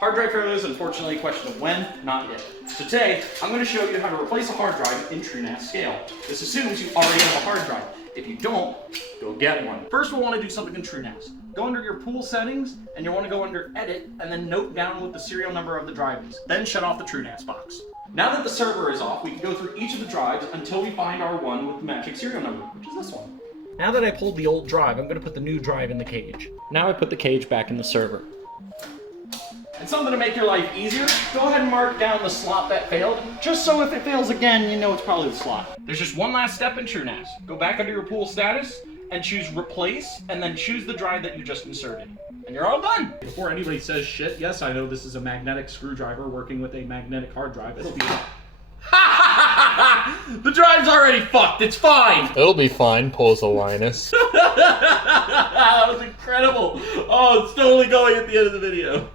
Hard drive failure is unfortunately a question of when, not if. So today, I'm going to show you how to replace a hard drive in TrueNAS scale. This assumes you already have a hard drive. If you don't, go get one. First, we'll want to do something in TrueNAS. Go under your pool settings, and you'll want to go under Edit, and then note down what the serial number of the drive is. Then shut off the TrueNAS box. Now that the server is off, we can go through each of the drives until we find our one with the matching serial number, which is this one. Now that I pulled the old drive, I'm going to put the new drive in the cage. Now I put the cage back in the server. And something to make your life easier, go ahead and mark down the slot that failed, just so if it fails again, you know it's probably the slot. There's just one last step in TrueNAS. Go back under your pool status and choose replace, and then choose the drive that you just inserted. And you're all done. Before anybody says shit, yes, I know this is a magnetic screwdriver working with a magnetic hard drive. It'll be The drive's already fucked, it's fine! It'll be fine, Linus. That was incredible! Oh, it's totally going at the end of the video.